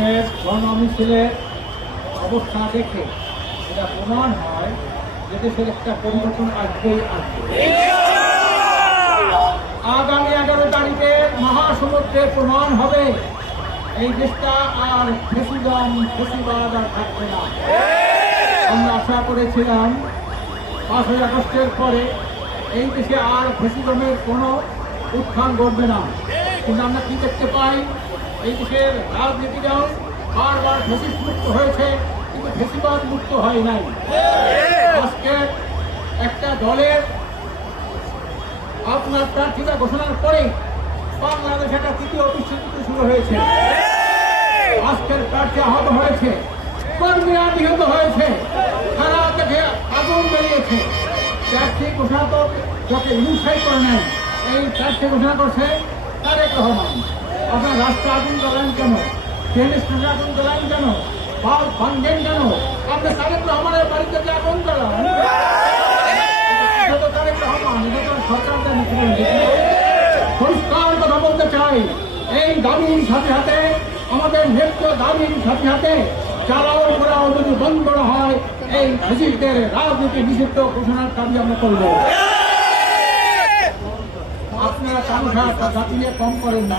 আজকের গণমিছিলের অবস্থা দেখে এটা প্রমাণ হয় যে দেশের একটা পরিবর্তন আসবেই আসবে। আগামী এগারো তারিখে মহাসমুদ্রে প্রমাণ হবে। এই দেশটা আর ফেসিদম ফেসিবাদ আর থাকবে না। আমরা আশা করেছিলাম পাঁচই আগস্টের পরে এই দেশে আর ফেসিদমের কোনো উত্থান ঘটবে না। কিন্তু আমরা কি দেখতে পাই? এই দেশের রাজনীতিরাও বারবার ফেসিস মুক্ত হয়েছে, কিন্তু ফেসিবাদ মুক্ত হয় নাই। আজকে একটা দলের আপনার প্রার্থীতা ঘোষণার পরে বাংলাদেশে একটা তৃতীয় বিশ্বযুদ্ধ শুরু হয়েছে। আজকের প্রার্থী আহত হয়েছে কর্মীরা নিহত হয়েছে, তারা থেকে আগুন বেরিয়েছে প্রার্থী ঘোষণা তো যাকে ইউসাই করে নেন এই প্রার্থী ঘোষণা করছে তারেক রহমান। আপনার রাস্তা আগুন জ্বালান কেন? ট্রেন স্টেশনে আগুন জ্বালান কেন? বাল ভাঙ্গেন কেন? আপনি তারেক রহমানের বাড়িতে যে আগুন জ্বালান। তো পরিষ্কার কথা বলতে চাই, এই দাবির সাথে আমাদের নেত্র দাবির সাথে সাথে, চালাও করাও যদি বন্ধ হয়, এই ফেসিলদের রাজনীতি নিষিদ্ধ ঘোষণার দাবি আমরা করব। আপনারা কামসা জাতি নিয়ে কম করেন না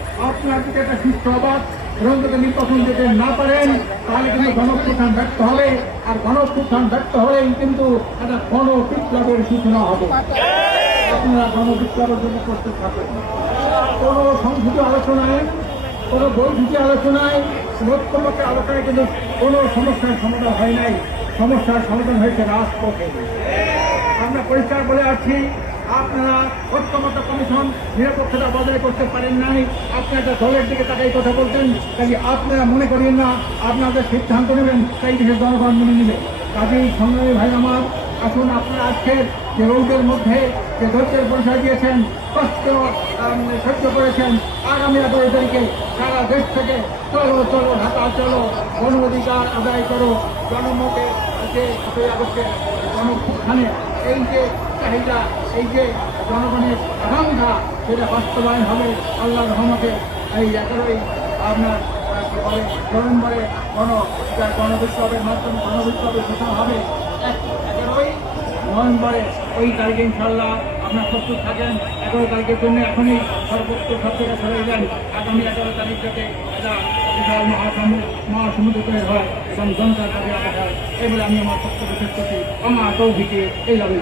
আপনার দিকে একটা সুস্থ আবাদ এবং যদি নির্বাচন যেতে না পারেন, তাহলে কিন্তু গণপ্রধান ব্যর্থ হবে। আর গণপ্রধান ব্যর্থ হলেই কিন্তু একটা গণ বিপ্লবের সূচনা হবে। আপনারা গণবিপ্লবের জন্য প্রস্তুত থাকবেন কোনো সংসদীয় আলোচনায়, কোনো বৈঠকি আলোচনায় লক্ষ্যমুখী আলোচনায় কিন্তু কোনো সমস্যার সমাধান হয় নাই। সমস্যার সমাধান হয়েছে রাজপথে। আমরা পরিষ্কার বলে আছি আপনারা ঐক্যমত কমিশন নিরাপত্তাটা বজায় করতে পারেন নাই। আপনি একটা দলের দিকে তাকে এই কথা বলতেন তাই আপনারা মনে করেন না, আপনাদের সিদ্ধান্ত নেবেন, তাই দেশের জনগণ মেনে নেবে। কাজেই সংগ্রামী ভাই আমার, আসুন আপনারা আজকের যে রোগের মধ্যে যে ধৈর্যের পরিচয় দিয়েছেন, কষ্ট সহ্য করেছেন, আগামী এগারো তারিখে সারা দেশ থেকে চলো চলো, ঢাকা, চলো, গণ অধিকার আদায় করো। জনমতে আটই আগস্টের এই যে চাহিদা, এই যে জনগণের আকাঙ্ক্ষা, সেটা বাস্তবায়ন হবে আল্লাহ রহমতে। এই এগারোই আপনার নভেম্বরে গণ গণবিপ্লবের মাধ্যমে গণবিপ্লবের ঘোষণা হবে। এগারোই নভেম্বরে ওই তারিখে ইনশাল্লাহ আপনার প্রস্তুত থাকেন। এগারো তারিখের জন্য এখনই সর্বোচ্চ সব থেকে সরে যান আগামী এগারো তারিখ থেকে এটা বিশাল মহাসমুদ্র হয় এবং জনতার এই আমি আমার বক্তব্য শেষ করছি। আমার তৌভিকে এই দাবি